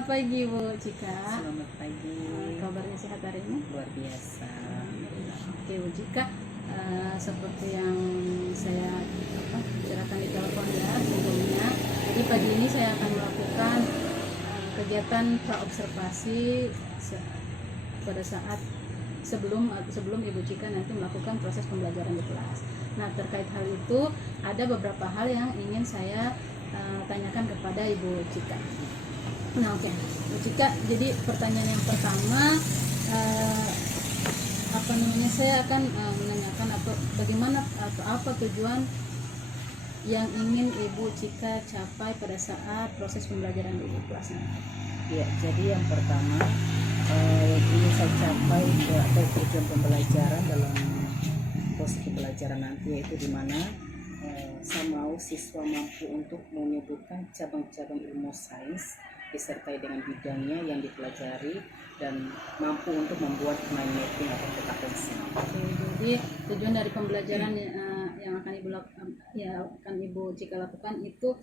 selamat pagi Bu Cika. Selamat pagi. Kabarnya sehat hari ini? Luar biasa. Oke Bu Cika, seperti yang saya bicarakan di telepon ya sebelumnya. Jadi pagi ini saya akan melakukan kegiatan praobservasi pada saat sebelum Ibu Cika nanti melakukan proses pembelajaran di kelas. Nah, terkait hal itu ada beberapa hal yang ingin saya tanyakan kepada Ibu Cika. Nah, oke. Bu Cika, jadi pertanyaan yang pertama, saya akan menanyakan bagaimana atau apa tujuan yang ingin Ibu Cika capai pada saat proses pembelajaran di kelas nanti. Ya, jadi yang pertama ingin saya capai atau tujuan pembelajaran dalam proses pembelajaran nanti, yaitu di mana saya mau siswa mampu untuk menyebutkan cabang-cabang ilmu sains disertai dengan bidangnya yang dipelajari dan mampu untuk membuat mind mapping atau peta konsep. Jadi tujuan dari pembelajaran yang akan Ibu Cika lakukan itu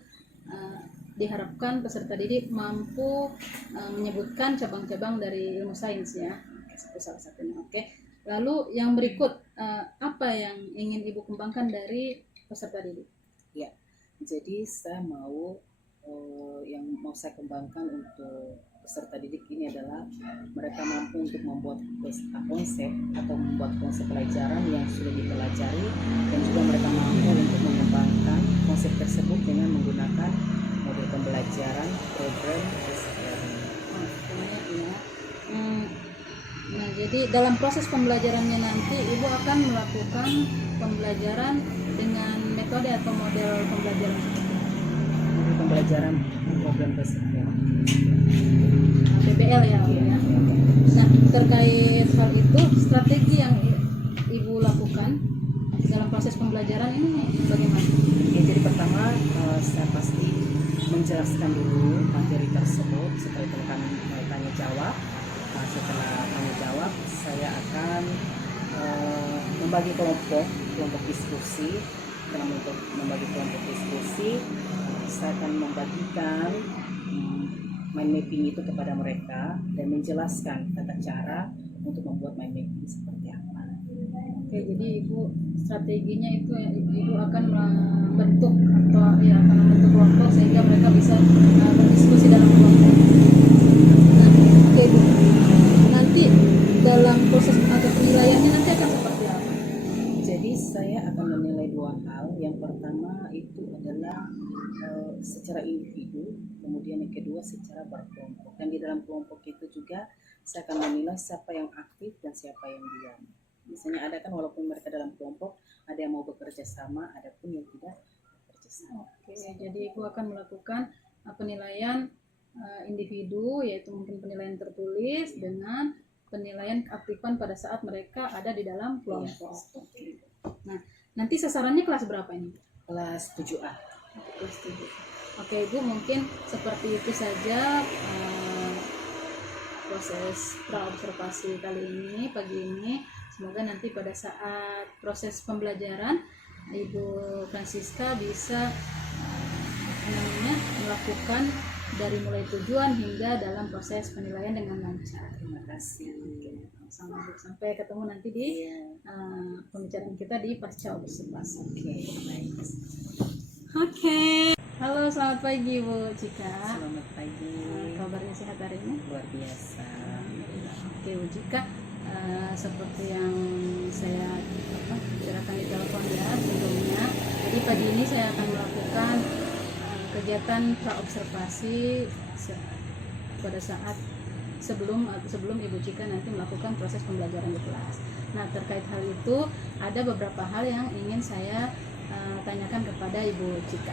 diharapkan peserta didik mampu menyebutkan cabang-cabang dari ilmu sains ya, salah satunya. Oke. Lalu yang berikut, apa yang ingin Ibu kembangkan dari peserta didik? Ya, jadi saya mau yang mau saya kembangkan untuk peserta didik ini adalah mereka mampu untuk membuat konsep atau membuat konsep pelajaran yang sudah dipelajari, dan juga mereka mampu untuk mengembangkan konsep tersebut dengan menggunakan model pembelajaran program Nah, jadi dalam proses pembelajarannya nanti Ibu akan melakukan pembelajaran dengan metode atau model pembelajaran seperti pembelajaran program tersebut PBL ya. Nah, terkait hal itu, strategi yang Ibu lakukan dalam proses pembelajaran ini bagaimana? Ya, jadi pertama saya pasti menjelaskan dulu materi tersebut. Setelah itu kami tanya jawab. Setelah tanya jawab, saya akan membagi kelompok diskusi. Dalam membagi kelompok diskusi, saya akan membagikan mind mapping itu kepada mereka dan menjelaskan tata cara untuk membuat mind mapping seperti apa. Oke, jadi Ibu strateginya itu Ibu akan membentuk kelompok sehingga mereka bisa berdiskusi dalam kelompok. Nah, oke Bu. Nanti dalam proses atau penilaiannya nanti akan seperti apa? Jadi saya akan menilai dua hal. Yang pertama itu adalah secara individu, kemudian yang kedua secara berkelompok. Dan di dalam kelompok itu juga saya akan menilai siapa yang aktif dan siapa yang diam. Misalnya ada kan, walaupun mereka dalam kelompok, ada yang mau bekerja sama, ada pun yang tidak bekerja sama. Oke, jadi Ibu akan melakukan penilaian individu, yaitu mungkin penilaian tertulis dengan penilaian keaktifan pada saat mereka ada di dalam kelompok. Ya, nah, nanti sasarannya kelas berapa ini? Kelas 7A. Kelas 7. Oke, Ibu, mungkin seperti itu saja proses praobservasi kali ini, pagi ini. Semoga nanti pada saat proses pembelajaran Ibu Francisca bisa melakukan dari mulai tujuan hingga dalam proses penilaian dengan lancar. Terima kasih. Sampai ketemu nanti di pembicaraan kita di pasca observasi. Oke. Halo, selamat pagi Bu Cika. Selamat pagi. Kabarnya sehat hari ini? Luar biasa. Oke Bu Cika, seperti yang saya bicarakan di telepon ya sebelumnya. Jadi pagi ini saya akan melakukan kegiatan praobservasi pada saat sebelum Ibu Cika nanti melakukan proses pembelajaran di kelas. Nah, terkait hal itu ada beberapa hal yang ingin saya tanyakan kepada Ibu Cika.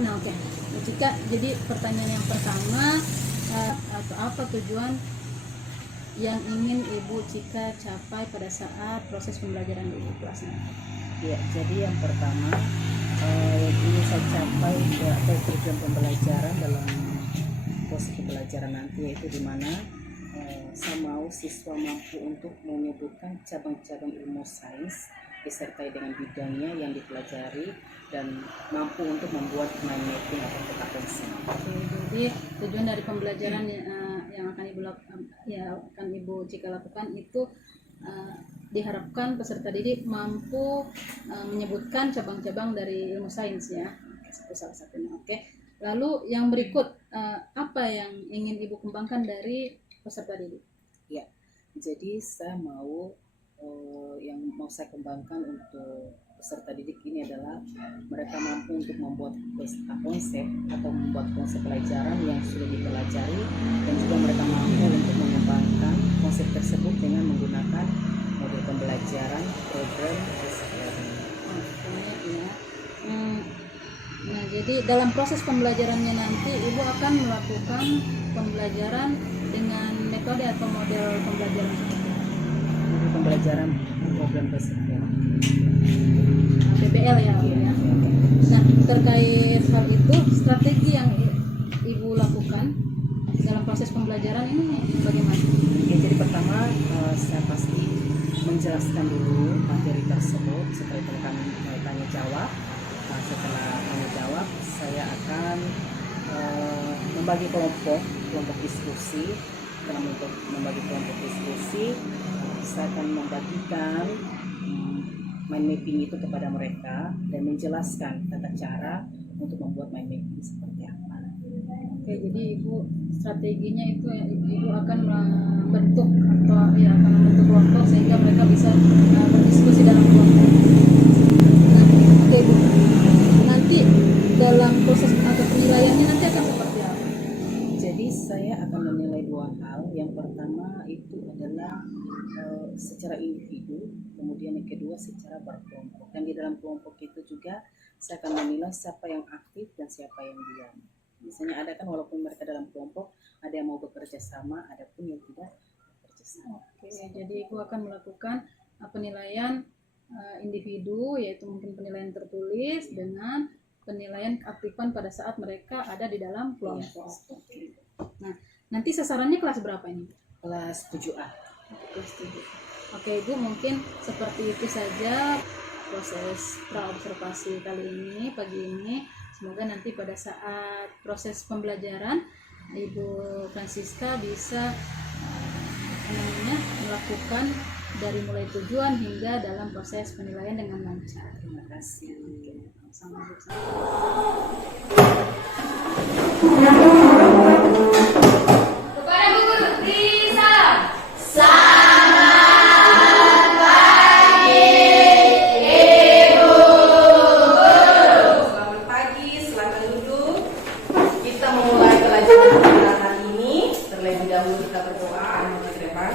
Nah, oke. Bu Cika, jadi pertanyaan yang pertama, atau apa tujuan yang ingin Ibu Cika capai pada saat proses pembelajaran di kelas nanti? Ya, jadi yang pertama ingin saya capai atau tujuan pembelajaran dalam proses pembelajaran nanti, yaitu di mana saya mau siswa mampu untuk menyebutkan cabang-cabang ilmu sains disertai dengan bidangnya yang dipelajari dan mampu untuk membuat mind mapping atau peta konsep. Oke, jadi tujuan dari pembelajaran yang akan Ibu Cika lakukan itu diharapkan peserta didik mampu menyebutkan cabang-cabang dari ilmu sains ya, itu salah satunya. Oke, lalu yang berikut apa yang ingin Ibu kembangkan dari peserta didik? Ya, jadi saya yang mau saya kembangkan untuk peserta didik ini adalah mereka mampu untuk membuat peta konsep atau membuat konsep pelajaran yang sudah dipelajari, dan juga mereka mampu untuk mengembangkan konsep tersebut dengan menggunakan model pembelajaran program learning. Ya. Nah, jadi dalam proses pembelajarannya nanti Ibu akan melakukan pembelajaran dengan metode atau model pembelajaran seperti apa? Pembelajaran program learning. PBL ya, Bu, ya. Nah, terkait hal itu, strategi yang Ibu lakukan dalam proses pembelajaran ini bagaimana? Ya, jadi pertama saya pasti menjelaskan dulu materi tersebut setelah itu kami tanya jawab. Setelah tanya jawab, saya akan membagi kelompok diskusi. Setelah membagi kelompok diskusi, saya akan membagikan mind mapping itu kepada mereka dan menjelaskan tata cara untuk membuat mind mapping seperti apa. Oke, jadi Ibu strateginya itu Ibu akan membentuk akan membentuk kelompok sehingga mereka bisa berdiskusi dalam kelompok. Nah, oke Ibu. Nanti dalam proses atau penilaiannya nanti akan seperti apa? Jadi saya akan menilai dua hal. Yang pertama itu adalah secara individu, kemudian yang kedua secara berkelompok. Dan di dalam kelompok itu juga saya akan menilai siapa yang aktif dan siapa yang diam. Misalnya ada kan walaupun mereka dalam kelompok, ada yang mau bekerja sama, ada pun yang tidak bekerja sama. Oke, jadi Ibu akan melakukan penilaian individu, yaitu mungkin penilaian tertulis dengan penilaian keaktifan pada saat mereka ada di dalam kelompok. Iya. Nah, nanti sasarannya kelas berapa ini? Kelas 7A. Kelas 7. Oke, Ibu, mungkin seperti itu saja proses praobservasi kali ini, pagi ini. Semoga nanti pada saat proses pembelajaran Ibu Francisca bisa melakukan dari mulai tujuan hingga dalam proses penilaian dengan lancar. Terima kasih. Sama-sama. Kepada Bu Guru, disalam. Selamat pagi, silakan duduk. Kita memulai pelajaran kita hari ini. Terlebih dahulu kita berdoa ke depan.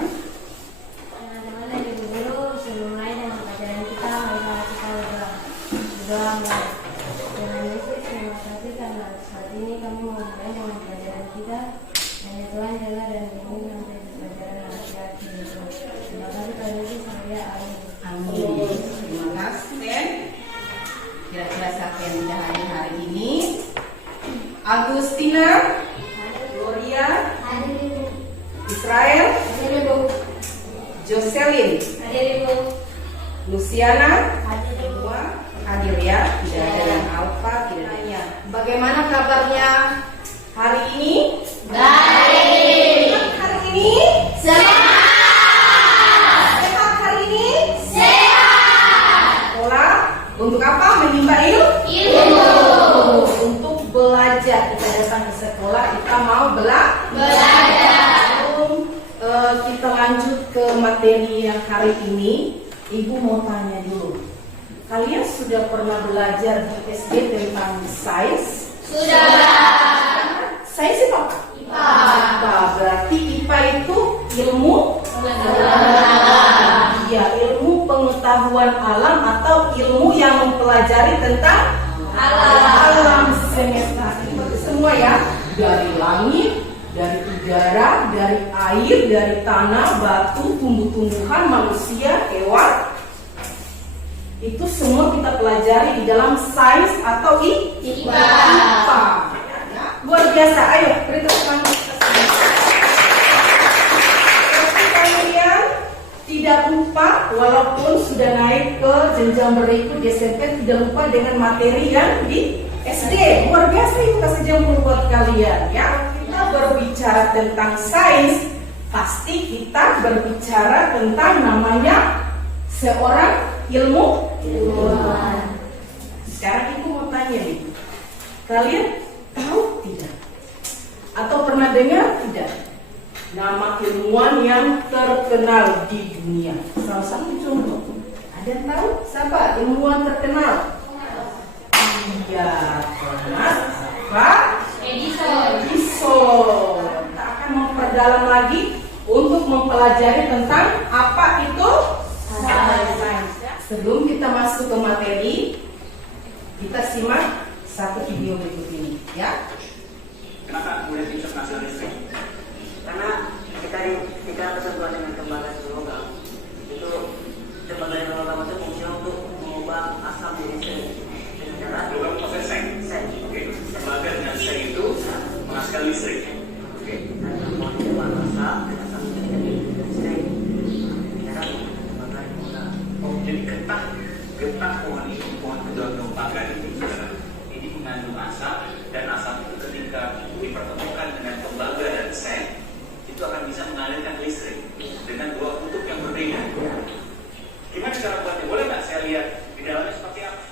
Teman-teman dan Ibu Guru, sebelum mulai dengan pelajaran kita, mari kita berdoa mulai. Dengan Yesus, terima kasih karena saat ini kami mau mulai dengan pelajaran kita. Hanya Tuhan jaga dan bimbing sampai pelajaran laki-laki itu. Terima kasih Tuhan Yesus, saya amin. Amin. Terima kasih. Kira-kira siapa yang tidak hadir hari ini? Agustina, Gloria, Hadir Ibu. Israel, Hadir Ibu. Jocelyn, Hadir Ibu. Luciana, Hadir Ibu. semua hadir ya. Tidak ada yang alfa, tidak ada yang. Bagaimana kabarnya hari ini? Baik. Hari ini? Sehat. Sehat hari ini? Sehat. Sekolah untuk apa? Menimba Ilmu. Untuk belajar. Kita datang ke sekolah, kita mau Belajar. Sebelum kita lanjut ke materi yang hari ini, Ibu mau tanya dulu. Kalian sudah pernah belajar di SD tentang sains? Sudah. Sains itu apa? IPA. Berarti IPA itu ilmu ya, ilmu pengetahuan alam atau ilmu yang mempelajari tentang alam semesta. Itu semua ya, dari langit, dari udara, dari air, dari tanah, batu, tumbuh-tumbuhan, manusia, hewan. Itu semua kita pelajari di dalam sains atau IPA. Luar biasa. Ayo, beri tepuk tangan. Tapi kalian tidak lupa walaupun sudah naik ke jenjang berikut di SMP, tidak lupa dengan materi yang di SD. Luar biasa itu kasih jempol buat kalian ya. Kita berbicara tentang sains, pasti kita berbicara tentang namanya seorang ilmuwan. Sekarang ibu mau tanya nih, kalian tahu tidak? Atau pernah dengar tidak? Nama ilmuwan yang terkenal di dunia. Salah satu contoh. Ada yang tahu siapa ilmuwan terkenal? Iya, Thomas Edison. Kita akan memperdalam lagi untuk mempelajari tentang apa itu sains. Sebelum kita masuk ke materi, kita simak satu video berikut ini, ya. Kenapa kemudian Insinyur Nasional Listrik? Karena kita bersentuhan dengan tembaga logam. Itu tembaga logam itu fungsinya untuk mengubah asam menjadi seng. Dengan cara logam proses seng. Oke. Tembaga dengan seng itu menghasilkan listrik. Oke. Karena mau mengubah asam dan asam menjadi seng. Cara tembaga logam. Oh, jadi getah pohon itu, pohon kedua tembaga itu, ini mengandung asam, dan asam itu ketika dipertemukan dengan tembaga dan seng itu akan bisa mengalirkan listrik dengan dua kutub yang berbeda. Gimana cara buatnya? Boleh nggak saya lihat di dalamnya seperti apa?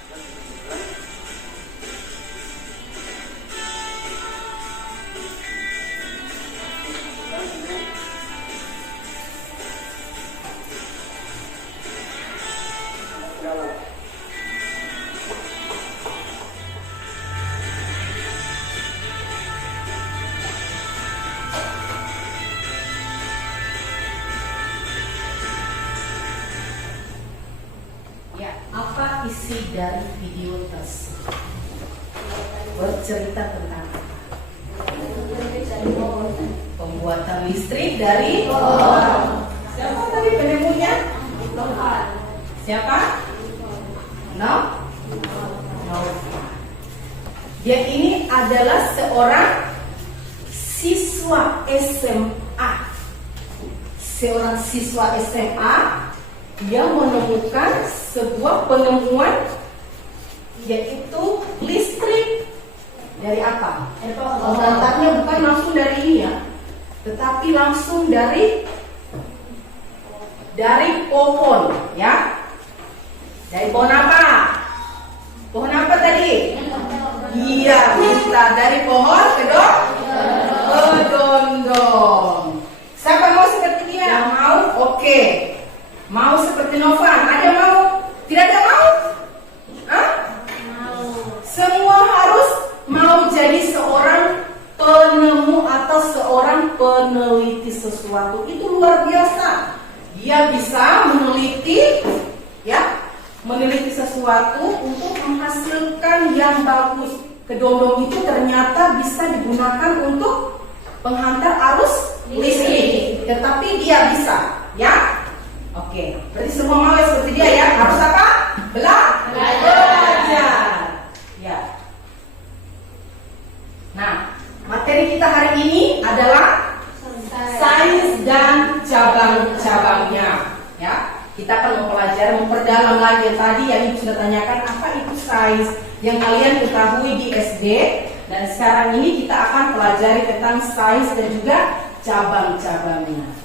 Ya, apa isi dari video tersebut? Bercerita tentang apa? Pembuatan listrik dari pohon. Siapa tadi penemunya? Siapa? No? Dia ini adalah seorang siswa SMA. Seorang siswa SMA dia menemukan sebuah penemuan yaitu listrik dari apa? Datanya bukan langsung dari ini ya, tetapi langsung dari pohon ya. Dari pohon apa? Pohon apa tadi? Iya, kita dari pohon kedondong. Siapa mau seperti dia? Mau? Oke. Mau seperti Novan? Ada mau? Tidak ada mau? Hah? Mau. Semua harus mau jadi seorang penemu atau seorang peneliti sesuatu. Itu luar biasa. Dia bisa meneliti, ya, meneliti sesuatu untuk menghasilkan yang bagus. Kedondong itu ternyata bisa digunakan untuk penghantar arus listrik. Tetapi dia bisa, ya. Oke, berarti semua mau seperti dia ya. Harus apa? Belajar. Ya. Nah, materi kita hari ini adalah sains dan cabang-cabangnya. Ya, kita akan memperdalam lagi yang tadi yang ibu sudah tanyakan, apa itu sains yang kalian ketahui di SD. Dan sekarang ini kita akan pelajari tentang sains dan juga cabang-cabangnya.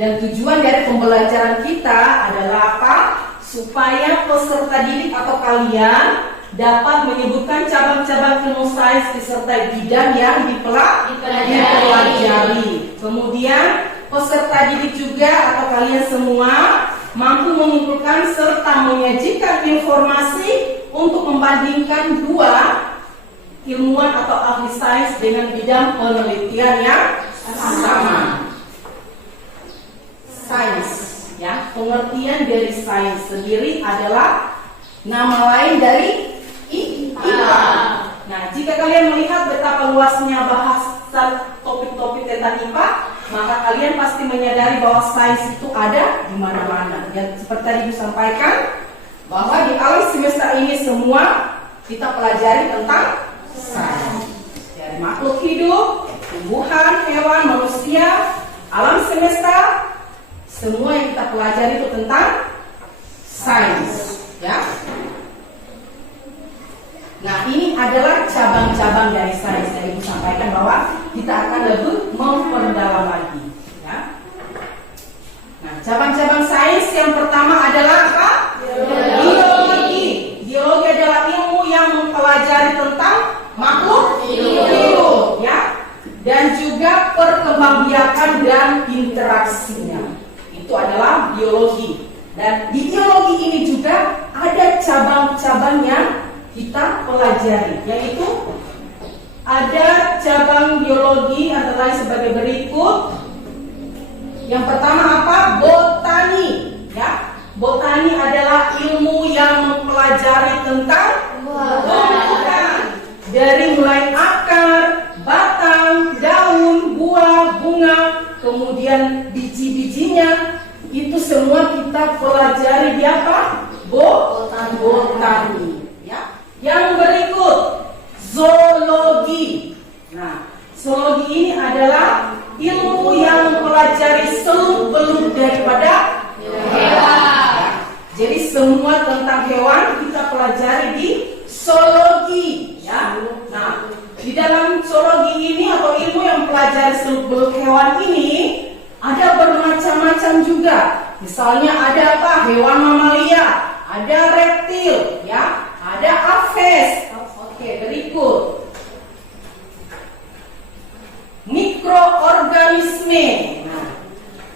Dan tujuan dari pembelajaran kita adalah apa? Supaya peserta didik atau kalian dapat menyebutkan cabang-cabang ilmu sains disertai bidang yang dipelajari. Kemudian peserta didik juga atau kalian semua mampu mengumpulkan serta menyajikan informasi untuk membandingkan dua ilmuwan atau ahli sains dengan bidang penelitian yang sama. Sains, ya, pengertian dari sains sendiri adalah nama lain dari IPA. Nah, jika kalian melihat betapa luasnya bahasan topik-topik tentang IPA, maka kalian pasti menyadari bahwa sains itu ada di mana-mana. Dan seperti tadi Ibu sampaikan, bahwa di awal semester ini semua kita pelajari tentang sains. Dari makhluk hidup, tumbuhan, hewan, manusia, alam semesta, semua yang kita pelajari itu tentang sains, ya. Nah, ini adalah cabang-cabang dari sains yang Ibu sampaikan bahwa kita akan lebih memperdalam lagi, ya. Nah, cabang-cabang sains yang pertama adalah apa? Biologi. Biologi adalah ilmu yang mempelajari tentang makhluk hidup, ya, dan juga perkembangbiakan dan interaksinya. Itu adalah biologi. Dan di biologi ini juga ada cabang-cabang yang kita pelajari, yaitu ada cabang biologi antara lain sebagai berikut. Yang pertama apa? Botani, ya. Botani adalah ilmu yang mempelajari tentang tumbuhan, dari mulai akar, batang, daun, buah, bunga, kemudian biji-bijinya. Itu semua kita pelajari di apa? Botani. Yang berikut, zoologi. Nah, zoologi ini adalah ilmu yang mempelajari seluk-beluk daripada hewan. Jadi semua tentang hewan kita pelajari di zoologi, ya. Nah, di dalam zoologi ini atau ilmu yang mempelajari seluk-beluk hewan ini ada bermacam-macam juga. Misalnya ada apa? Hewan mamalia, ada reptil, ya. Ada aves. Oke, berikut. Mikroorganisme. Nah,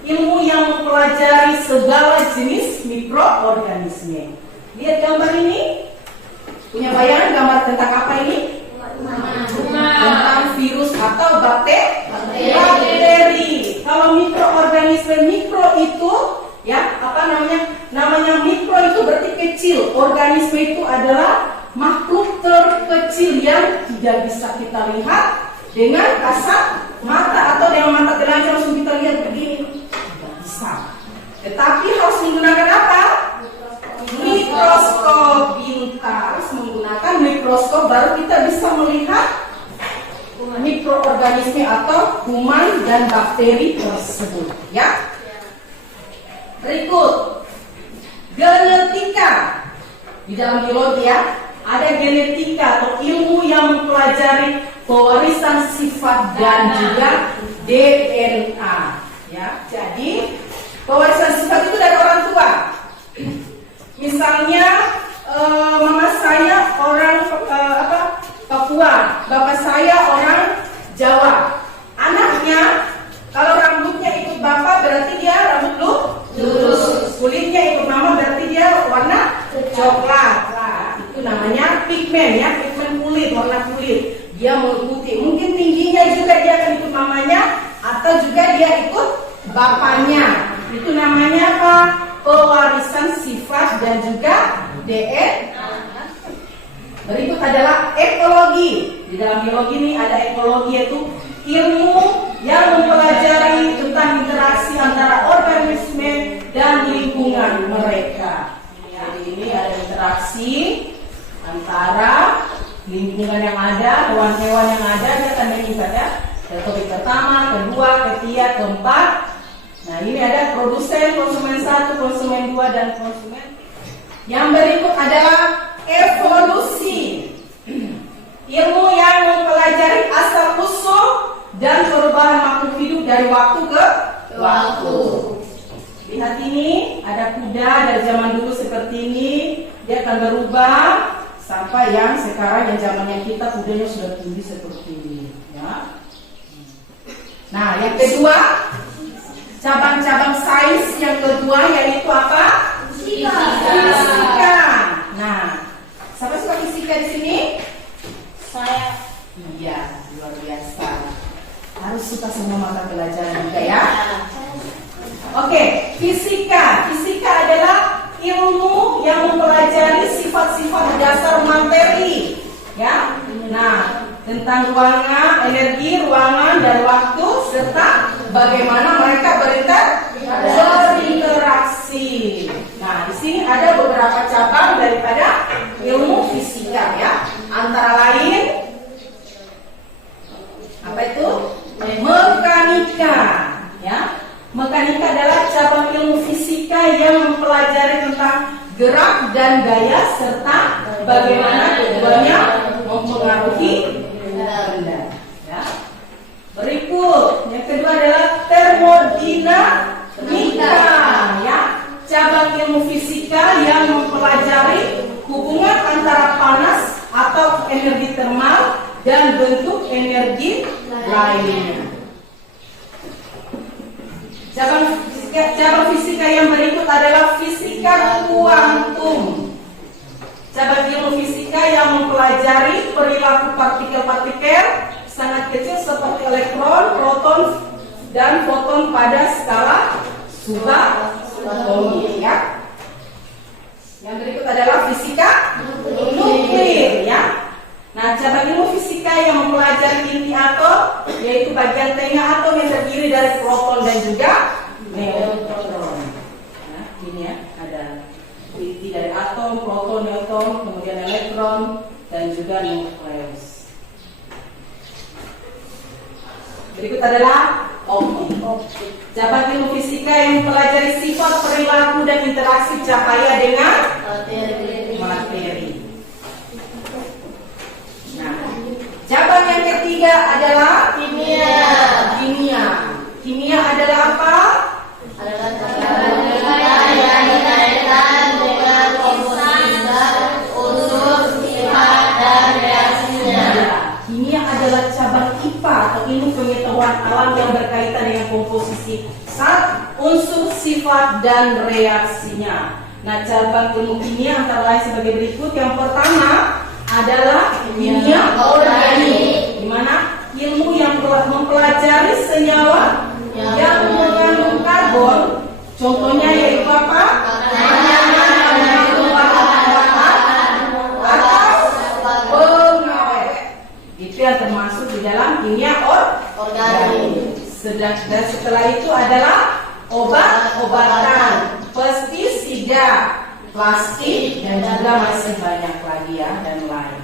ilmu yang mempelajari segala jenis mikroorganisme. Lihat gambar ini. Punya bayangan gambar tentang apa ini? Tentang virus atau bakteri. Kalau mikroorganisme, mikro itu, ya, apa namanya? Namanya mikro itu berarti kecil. Organisme itu adalah makhluk terkecil yang tidak bisa kita lihat dengan kasat mata atau dengan mata telanjang langsung kita lihat begini. Tidak bisa. Tetapi harus menggunakan apa? Mikroskop. Pintar. Harus menggunakan mikroskop baru kita bisa melihat mikroorganisme atau kuman dan bakteri tersebut, ya. Berikut, genetika. Di dalam biologi, ya, ada genetika atau ilmu yang mempelajari pewarisan sifat dan juga DNA, ya. Jadi pewarisan sifat itu dari orang tua. Misalnya mama saya orang Papua, bapak saya orang Jawa. Anaknya kalau rambutnya ikut bapak berarti dia rambut lurus, kulitnya ikut mama berarti dia warna coklat. Nah, itu namanya pigmen, ya, pigmen kulit, warna kulit. Dia mengikuti, mungkin tingginya juga dia akan ikut mamanya atau juga dia ikut bapaknya. Itu namanya apa? Pewarisan sifat dan juga DNA. Berikut adalah ekologi. Di dalam biologi ini ada ekologi, yaitu ilmu yang mempelajari tentang interaksi antara organisme dan lingkungan mereka. Jadi ini ada interaksi antara lingkungan yang ada, hewan-hewan yang ada, dia akan meningkat, ya. Topik pertama, kedua, ketiga, keempat. Nah, ini ada produsen, konsumen 1, konsumen 2, dan konsumen. Yang berikut adalah evolusi. Ilmu yang mempelajari asal usul dan perubahan makhluk hidup dari waktu ke waktu. Lihat ini, ada kuda dari zaman dulu seperti ini, dia akan berubah sampai yang sekarang yang zamannya kita kudanya sudah tinggi seperti ini, ya. Nah, yang kedua, cabang-cabang sains yang kedua yaitu apa? Fisika. Nah, siapa suka fisika di sini? Saya. Iya, luar biasa. Harus suka semua mata pelajaran juga, ya. Oke, fisika. Fisika adalah ilmu yang mempelajari sifat-sifat dasar materi, ya. Nah, tentang ruangan, energi, ruangan, dan waktu, serta bagaimana mereka berinteraksi. Nah, di sini ada beberapa cabang daripada ilmu fisika, ya. Antara lain, apa itu? Mekanika, ya. Mekanika adalah cabang ilmu gerak dan gaya serta bagaimana keduanya mempengaruhi benda. Ya. Berikut yang kedua adalah termodinamika, ya, cabang ilmu fisika yang mempelajari hubungan antara panas atau energi termal dan bentuk energi lainnya. Cabang fisika yang berikut adalah fisika kuantum. Cabang ilmu fisika yang mempelajari perilaku partikel-partikel sangat kecil seperti elektron, proton, dan foton pada skala subatomik, ya. Yang berikut adalah fisika nuklir, ya. Nah, cabang ilmu fisika yang mempelajari inti atom, yaitu bagian tengah atom yang terdiri dari proton dan juga neutron. Nah, ini ya, ada inti dari atom, proton, neutron, kemudian elektron, dan juga nukleus. Berikut adalah optik. Cabang ilmu fisika yang mempelajari sifat, perilaku, dan interaksi cahaya dengan materi. Nah, cabang yang ketiga adalah kimia. Kimia adalah apa? Adalah cabang yang dikaitkan dengan komposisi unsur, sifat, dan reaksinya. Kimia adalah cabang IPA atau ilmu pengetahuan alam yang berkaitan dengan komposisi zat, unsur, sifat, dan reaksinya. Nah, cabang ilmu kimia antara lain sebagai berikut. Yang pertama adalah kimia organik, di mana ilmu yang mempelajari senyawa yang mengandung karbon. Contohnya yaitu apa? Itu yang termasuk di dalam kimia organik. Dan setelah itu adalah obat-obatan, pestisida, plastik, dan juga masih banyak lagi ya, dan lain.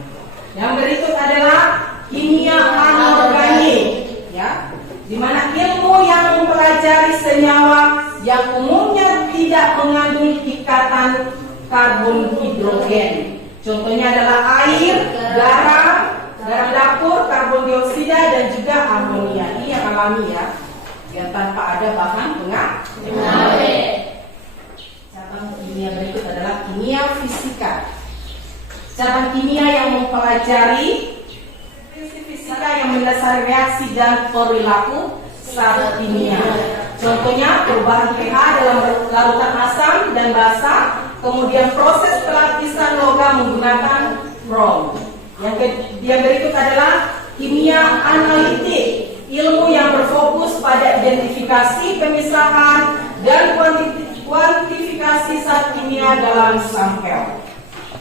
Yang berikut adalah kimia anorganik, ya, di mana ilmu yang mempelajari senyawa yang umumnya tidak mengandung ikatan karbon hidrogen. Contohnya adalah air, garam dapur, karbon dioksida, dan juga amonia. Ini yang alami ya, yang tanpa ada bahan pengawet. Cabang kimia berikut adalah kimia fisika. Cabang kimia yang mempelajari prinsip fisika yang mendasari reaksi dan perilaku zat kimia. Contohnya perubahan pH dalam larutan asam dan basa, kemudian proses pelapisan logam menggunakan krom. Yang berikut adalah kimia analitik, ilmu yang berfokus pada identifikasi, pemisahan, dan kuantifikasi zat kimia dalam sampel.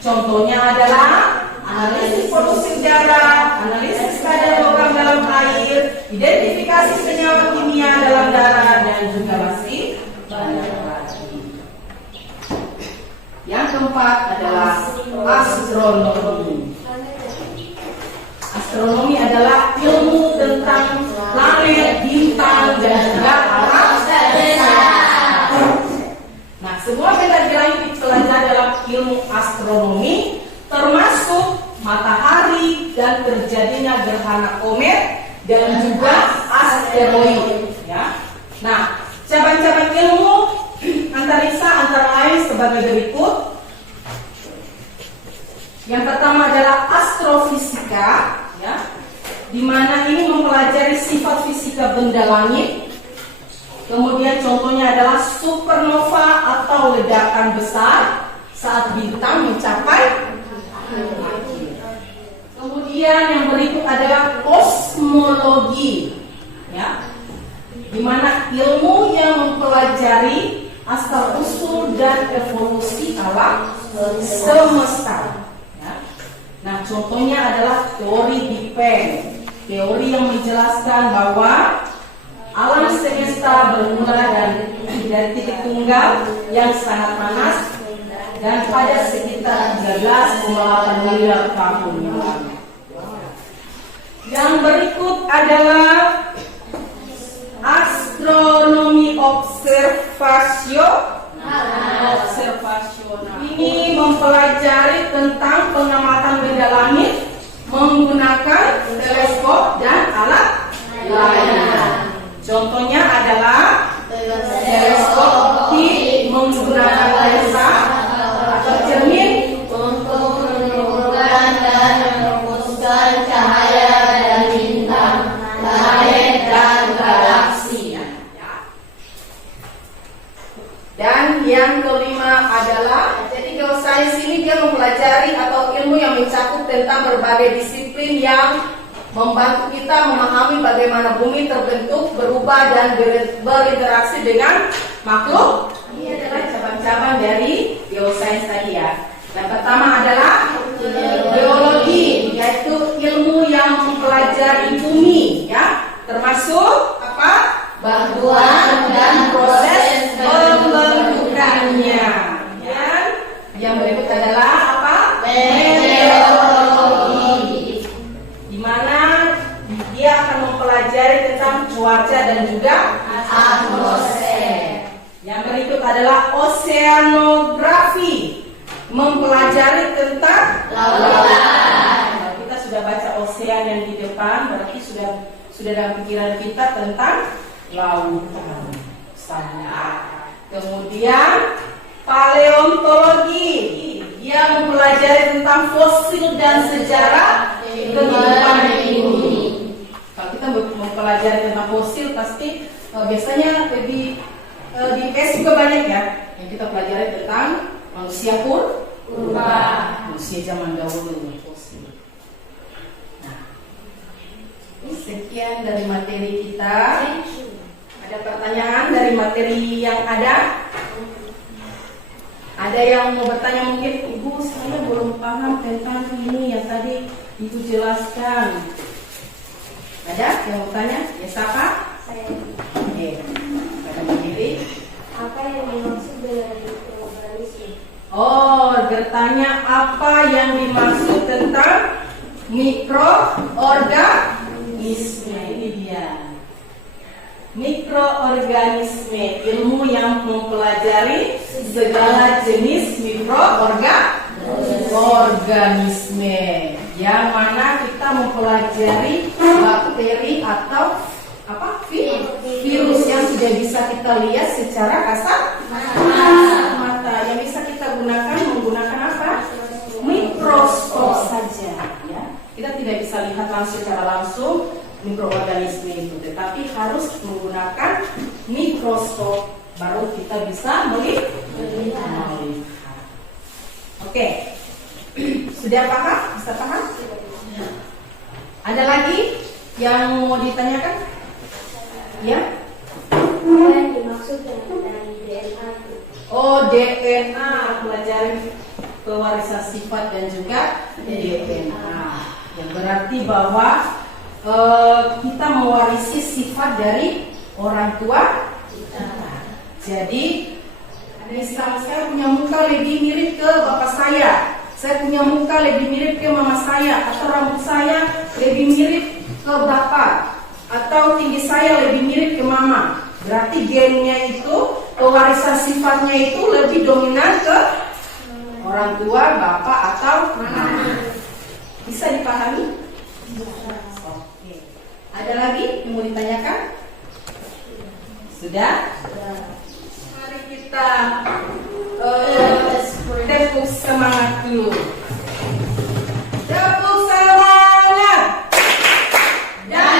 Contohnya adalah analisis polusi udara, analisis kadar logam dalam air, identifikasi senyawa kimia dalam darah, dan juga masih banyak lagi. Yang keempat adalah astronomi. Astronomi adalah ilmu tentang planet, bintang, dan juga alam semesta. Nah, semua benda di langit dipelajari dalam ilmu astronomi, termasuk matahari dan terjadinya gerhana komet dan juga asteroid. Ya. Nah, cabang-cabang ilmu antariksa antara lain sebagai berikut. Yang pertama adalah astrofisika, ya, di mana ini mempelajari sifat fisika benda langit. Kemudian contohnya adalah supernova atau ledakan besar saat bintang mencapai akhir. Kemudian yang berikut adalah kosmologi, ya, di mana ilmu yang mempelajari asal usul dan evolusi alam semesta. Nah, contohnya adalah teori Big Bang, teori yang menjelaskan bahwa alam semesta bermula dari titik tunggal yang sangat panas dan pada sekitar 13,8 miliar tahun yang lalu. Yang berikut adalah astronomi observasional. Ini bagaimana bumi terbentuk, berubah dan berinteraksi dengan makhluk. Ini adalah cabang-cabang dari biosains tadi ya. Yang pertama adalah geologi, yaitu ilmu yang mempelajari bumi ya, termasuk apa? Batuan dan proses pembentukannya. Dan yang berikut adalah apa? Meteorologi, di mana dia akan mempelajari tentang cuaca dan juga atmosfer. Yang berikut adalah oceanografi, mempelajari tentang lautan. Nah, kita sudah baca ocean yang di depan, berarti sudah dalam pikiran kita tentang lautan. Kemudian paleontologi, dia mempelajari tentang fosil dan sejarah kehidupan bumi. Kalau kita mempelajari tentang fosil, pasti biasanya lebih di PS juga banyak ya yang kita pelajari tentang manusia purba, manusia zaman dahulu fosil. Nah, ini sekian dari materi kita. Ada pertanyaan dari materi yang ada? Ada yang mau bertanya mungkin, Ibu saya belum paham tentang ini yang tadi Ibu jelaskan. Ada yang mau tanya? Ya siapa? Saya. Oke. Ada mandiri. Apa yang dimaksud dengan mikroorganisme? Oh, bertanya apa yang dimaksud tentang mikroorganisme. Ini dia. Mikroorganisme, ilmu yang mempelajari segala jenis mikroorganisme, yang mana kita mempelajari bakteri atau apa virus yang tidak bisa kita lihat secara kasat mata, yang bisa kita menggunakan apa? Mikroskop saja ya. Kita tidak bisa lihat secara langsung mikroorganisme itu, tetapi harus menggunakan mikroskop baru kita bisa melihat. Oke. Sudah paham? Bisa paham? Ada lagi yang mau ditanyakan? Ya? Apa yang dimaksud dengan dari DNA itu? Oh, DNA, pelajari pewarisan sifat dan juga DNA. Yang berarti bahwa kita mewarisi sifat dari orang tua kita. Jadi, misal saya punya muka lebih mirip ke bapak saya punya muka lebih mirip ke mama saya, atau rambut saya lebih mirip ke bapak, atau tinggi saya lebih mirip ke mama. Berarti gennya itu, pewarisan sifatnya itu lebih dominan ke orang tua, bapak atau mama. Bisa dipahami? Oke. Ada lagi yang mau ditanyakan? Sudah? Mari kita tepuk semangat dulu. Tepuk semangat. Dan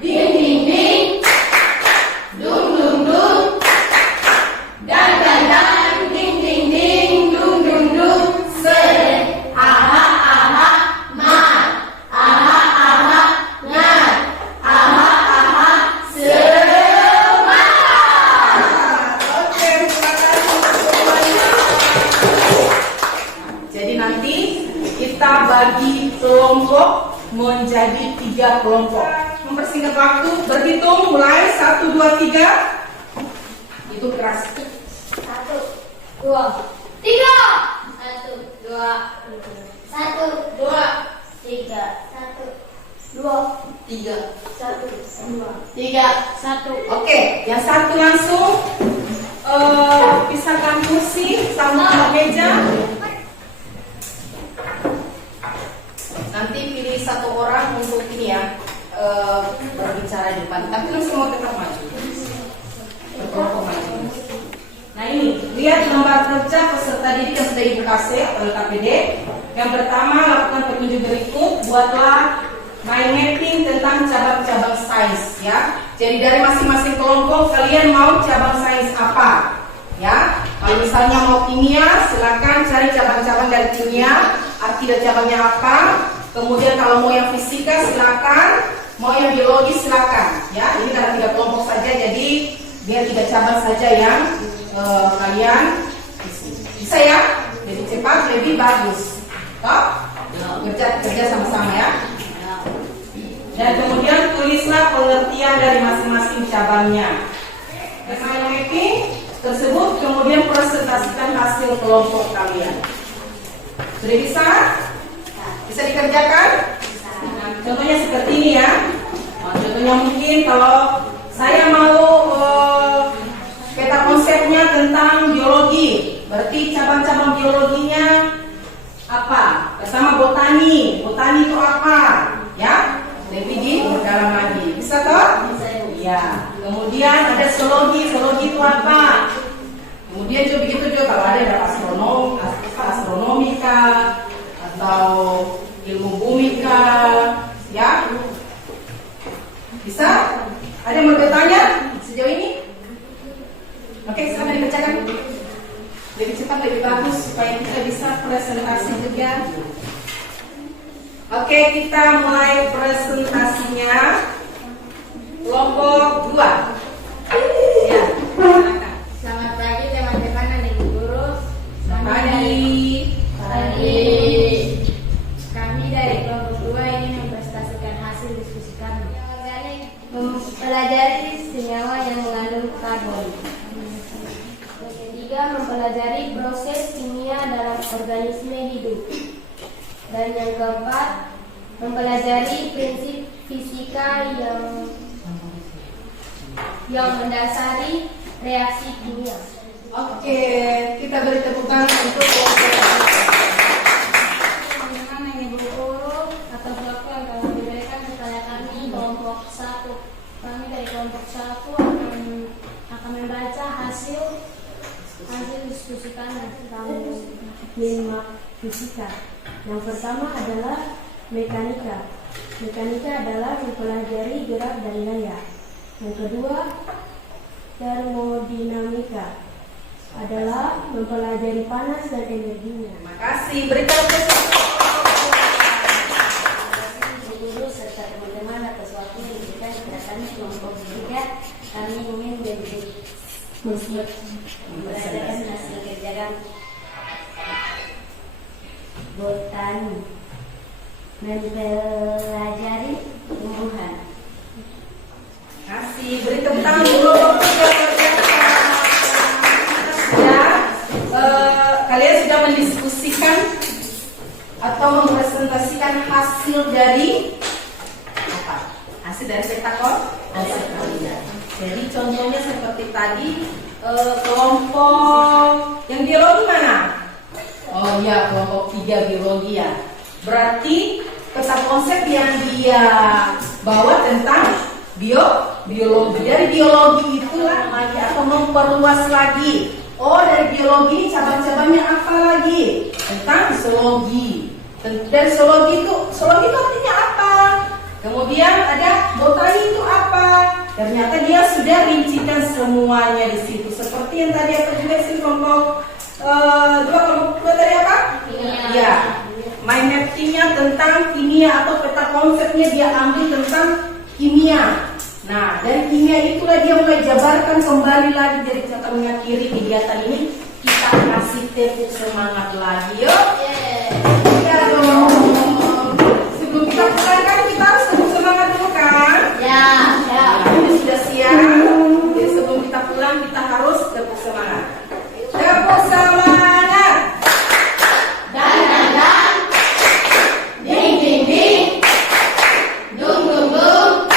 ding ding ding, dung dung dung, dan ding ding ding, dung dung dung, sering aha aha mat, aha aha ngat, aha aha semangat. Oke, terima kasih semuanya. Jadi nanti kita bagi kelompok menjadi 3 kelompok. Mempersingkat waktu, berhitung mulai 1, 2, 3. Itu keras. 1, 2, 3. 1, 2, 1, 2, 3. 1, 2, 3. 1, 2, 3, 1. Oke, yang satu langsung pisahkan kursi sama meja. Nanti pilih satu orang untuk ini ya, berbicara di depan. Tapi lu semua tetap maju. Berkelompok maju. Nah ini, lihat lembar kerja peserta didik yang sudah Ibu kasih atau LKPD. Yang pertama, lakukan petunjuk berikut. Buatlah mind mapping tentang cabang-cabang sains ya. Jadi dari masing-masing kelompok kalian mau cabang sains apa? Ya, kalau misalnya mau kimia, silakan cari cabang-cabang dari kimia, arti dan cabangnya apa. Kemudian kalau mau yang fisika, silakan mau yang biologi silakan ya. Ini karena 3 kelompok saja, jadi biar 3 cabang saja yang kalian bisa ya. Lebih cepat, lebih bagus. Toh? Kerja sama-sama ya. Dan kemudian tulislah pengertian dari masing-masing cabangnya. Dengan mapping tersebut kemudian presentasikan hasil kelompok kalian. Sudah bisa? Bisa dikerjakan? Contohnya seperti ini ya. Contohnya mungkin kalau saya mau peta konsepnya tentang biologi, berarti cabang-cabang biologinya apa? Pertama botani. Botani itu apa? Ya, lebih diperdalam lagi. Bisa toh? Ya. Kemudian ada zoologi. Zoologi itu apa? Kemudian juga begitu juga kalau ada astronomika atau ilmu bumi ya. Bisa? Ada yang mau bertanya sejauh ini? Oke, silakan dibacakan. Lebih cepat lebih bagus supaya kita bisa presentasi juga. Oke, kita mulai presentasinya. Kelompok 2. Ya, silakan. Selamat pagi teman-teman dan ibu guru. Kami dari kelompok 2 ingin mempresentasikan hasil diskusi kami. Organik mempelajari senyawa yang mengandung karbon. Yang ketiga, mempelajari proses kimia dalam organisme hidup. Dan yang keempat, mempelajari prinsip fisika yang mendasari reaksi kimia. Oke, kita beri tepuk tangan untuk kelompok. Teman-teman ibu guru, atas waktu yang telah diberikan kepada kami kelompok 1. Kami dari kelompok 1 akan membaca hasil diskusi kami tentang fisika. Yang pertama adalah mekanika. Mekanika adalah mempelajari gerak dan gaya. Yang kedua, termodinamika adalah mempelajari panas dan energinya. Terima kasih. Beri tepuk tangan. Guru serta teman-teman atas waktu yang diberikan kepada kami kelompok 3. Kami ingin berdasarkan hasil kerja kami. Botani mempelajari tumbuhan. Kasih, beri tepuk tangan dulu. Ya, kalian sudah mendiskusikan atau mempresentasikan hasil dari apa? Hasil dari peta konsep kalian. Jadi contohnya seperti tadi, kelompok yang biologi mana? Oh iya, kelompok 3 biologi ya. Berarti peta konsep yang dia bawa tentang biologi. Dari biologi itulah lagi atau memperluas lagi. Oh, dari biologi ini cabang-cabangnya apa lagi? Tentang zoologi. Dari zoologi itu artinya apa? Kemudian ada botani itu apa? Ternyata dia sudah rincikan semuanya di situ. Seperti yang tadi apa juga sih kelompok 2 tadi apa? Ya. Mind mapping-nya tentang kimia atau peta konsepnya dia ambil tentang kimia. Nah, dari kimia itulah dia mulai jabarkan kembali lagi. Jadi kita mengakhiri kegiatan ini, kita kasih tepuk semangat lagi, yuk. Ya dong. Sebelum kita pulang kan kita harus tepuk semangat dulu kan? Ya. Ini sudah siap. Jadi sebelum kita pulang kita harus tepuk semangat. Tepuk semangat. Dan ding ding ding, dung dung dung.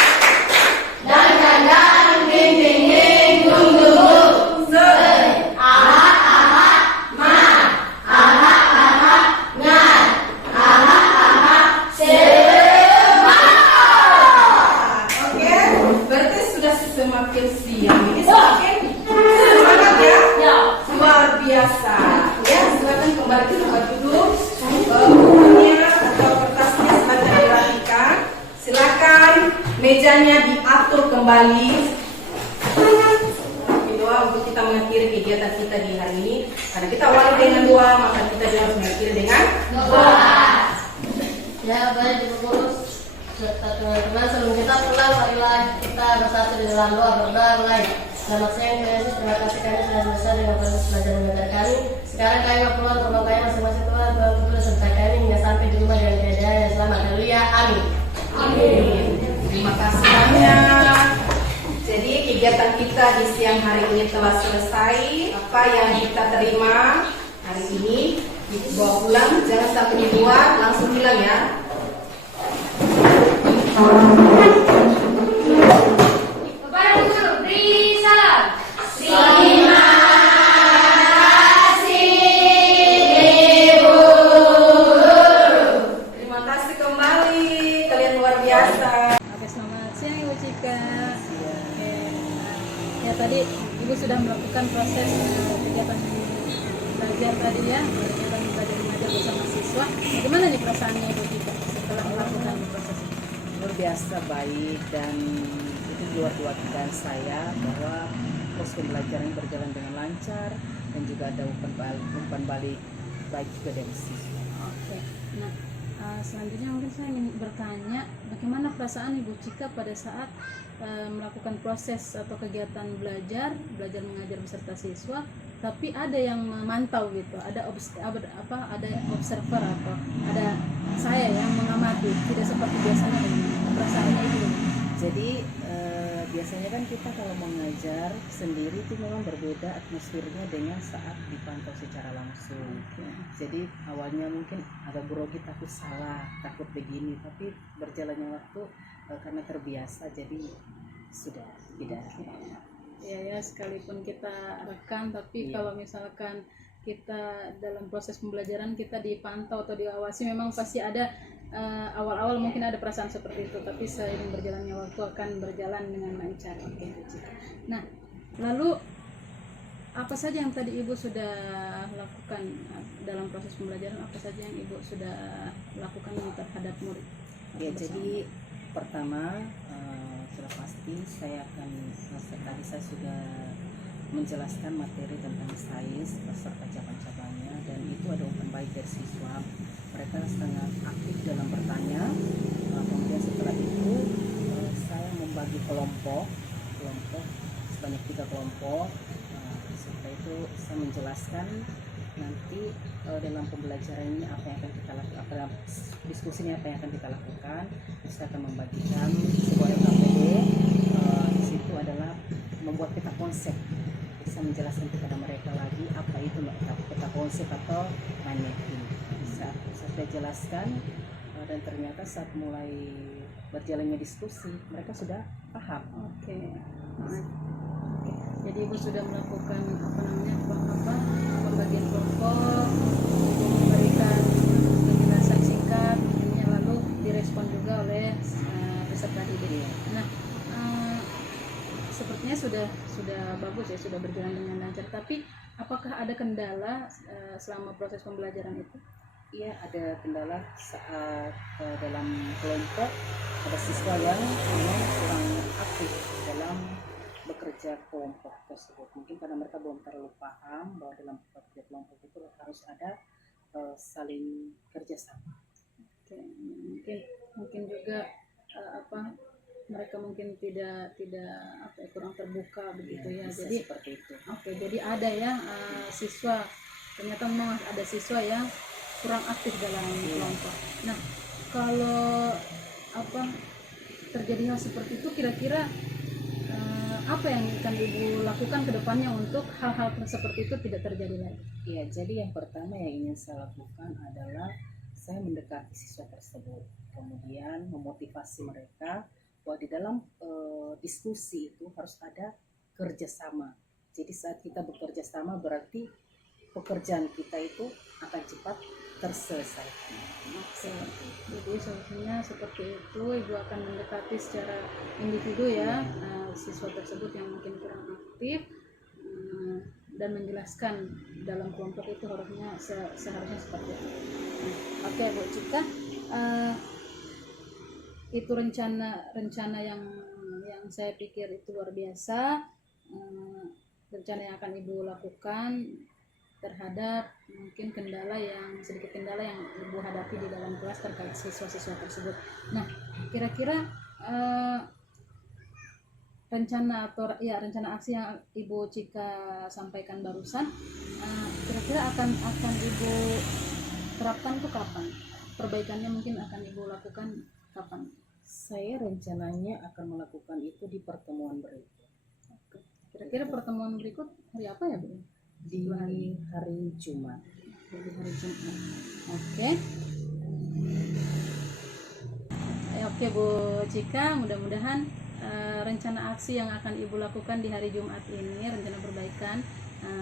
Dan ding ding ding, dung dung dung. Aha aha ma, aha aha ngan, aha aha semangat. Oke, berarti sudah semakin siang. Ini semakin semangat ya. Luar biasa. Ya, silakan kembali ke tempat duduk. Bukunya atau kertasnya silakan dirapikan. Silakan mejanya diatur kembali. Doa untuk kita mengakhiri kegiatan kita di hari ini. Karena kita awali dengan doa, maka kita juga harus mengakhiri dengan doa. Ya, baik ibu guru. serta teman-teman. Sebelum kita pulang, marilah kita bersatu di dalam doa berdoa mulai. Selamat siang Tuhan Yesus, terima kasih kami sudah selesai dengan proses belajar mengajar kami. Sekarang kami mau pulang ke rumah kami masing-masing. Tuhan tutup serta kami hingga sampai di rumah dengan keadaan yang selamat. Haleluya, amin. Amin. Terima kasih banyak. Jadi kegiatan kita di siang hari ini telah selesai. Apa yang kita terima hari ini dibawa pulang, jangan sampai di luar, langsung bilang ya. Kepada guru, beri salam. Terima kasih kembali, kalian luar biasa. Oke, selamat siang Ibu Cika. Oke, ya tadi Ibu sudah melakukan proses kegiatan belajar tadi ya, kegiatan belajar mengajar bersama siswa. Bagaimana nih perasaannya Ibu Cika setelah melakukan proses ini? Luar biasa baik, dan itu luar dugaan saya bahwa proses pembelajaran berjalan dengan lancar dan juga ada umpan balik baik juga dari siswa. Oke, nah selanjutnya mungkin saya ingin bertanya bagaimana perasaan Ibu Cika pada saat melakukan proses atau kegiatan belajar mengajar beserta siswa, tapi ada yang memantau gitu, ada observer atau ada saya yang mengamati, tidak seperti biasanya. Perasaannya itu. Jadi biasanya kan kita kalau mengajar sendiri itu memang berbeda atmosfernya dengan saat dipantau secara langsung. Jadi awalnya mungkin agak grogi, takut salah, takut begini, tapi berjalannya waktu karena terbiasa jadi sudah tidak. Ya, sekalipun kita rekam, tapi Iya. kalau misalkan kita dalam proses pembelajaran kita dipantau atau diawasi, memang pasti ada awal-awal mungkin ada perasaan seperti itu, tapi seiring berjalannya waktu akan berjalan dengan lancar. Oke. Nah, lalu apa saja yang tadi Ibu sudah lakukan dalam proses pembelajaran? Apa saja yang Ibu sudah lakukan terhadap murid? Ya, jadi pertama sudah pasti saya akan tadi saya sudah menjelaskan materi tentang sains beserta cabang-cabangnya, dan itu ada umpan baik dari siswa. Mereka sangat aktif dalam bertanya. Kemudian setelah itu saya membagi kelompok sebanyak 3 kelompok. Setelah itu saya menjelaskan nanti dalam pembelajaran ini apa yang akan kita lakukan, diskusinya apa yang akan kita lakukan. Saya akan membagikan sebuah LKPD. Di situ adalah membuat peta konsep. Bisa menjelaskan kepada mereka lagi apa itu peta konsep atau mind mapping. Saya sudah jelaskan, dan ternyata saat mulai berjalannya diskusi mereka sudah paham. Oke. Jadi Ibu sudah melakukan pembagian kelompok, memberikan penjelasan singkat, lalu direspon juga oleh peserta didik. Nah, sepertinya sudah bagus ya, sudah berjalan dengan lancar. Tapi apakah ada kendala selama proses pembelajaran itu? Iya, ada kendala saat dalam kelompok ada siswa yang memang kurang aktif dalam bekerja kelompok tersebut. Mungkin karena mereka belum terlalu paham bahwa dalam bekerja kelompok itu harus ada saling kerjasama. Oke, mungkin juga mereka mungkin tidak kurang terbuka begitu ya. Jadi seperti itu. Oke, jadi ada ya siswa, ternyata memang ada siswa yang kurang aktif dalam kelompok. Nah, kalau terjadi hal seperti itu, kira-kira apa yang akan Ibu lakukan ke depannya untuk hal-hal seperti itu tidak terjadi lagi? Iya, jadi yang pertama yang ingin saya lakukan adalah saya mendekati siswa tersebut, kemudian memotivasi mereka bahwa di dalam diskusi itu harus ada kerjasama. Jadi saat kita bekerja sama berarti pekerjaan kita itu akan cepat terselesaikan. Oke, jadi solusinya seperti itu. Ibu akan mendekati secara individu ya siswa tersebut yang mungkin kurang aktif, dan menjelaskan dalam kelompok itu seharusnya seperti itu. Oke, Bu Cika, itu rencana yang saya pikir itu luar biasa. Rencana yang akan Ibu lakukan terhadap sedikit kendala yang Ibu hadapi di dalam kelas terkait siswa-siswa tersebut. Nah, kira-kira rencana aksi yang Ibu Cika sampaikan barusan, kira-kira akan Ibu terapkan tuh kapan? Perbaikannya mungkin akan Ibu lakukan kapan? Saya rencananya akan melakukan itu di pertemuan berikut. Kira-kira pertemuan berikut hari apa ya, Bu? Di hari Jumat. Di hari Jumat. Oke. Oke Bu Cika, mudah-mudahan rencana aksi yang akan Ibu lakukan di hari Jumat ini, rencana perbaikan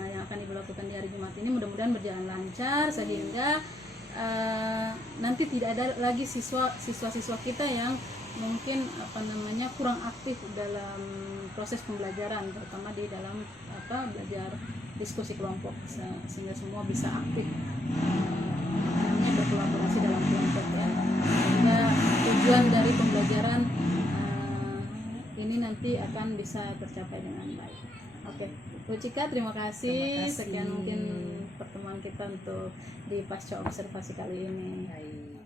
yang akan Ibu lakukan di hari Jumat ini mudah-mudahan berjalan lancar sehingga nanti tidak ada lagi siswa-siswa kita yang mungkin kurang aktif dalam proses pembelajaran, terutama di dalam belajar diskusi kelompok, sehingga semua bisa aktif berkolaborasi dalam kelompok ya, sehingga tujuan dari pembelajaran ini nanti akan bisa tercapai dengan baik. Oke, Bu Cika, terima kasih. Sekian mungkin pertemuan kita untuk di pasca observasi kali ini. Baik.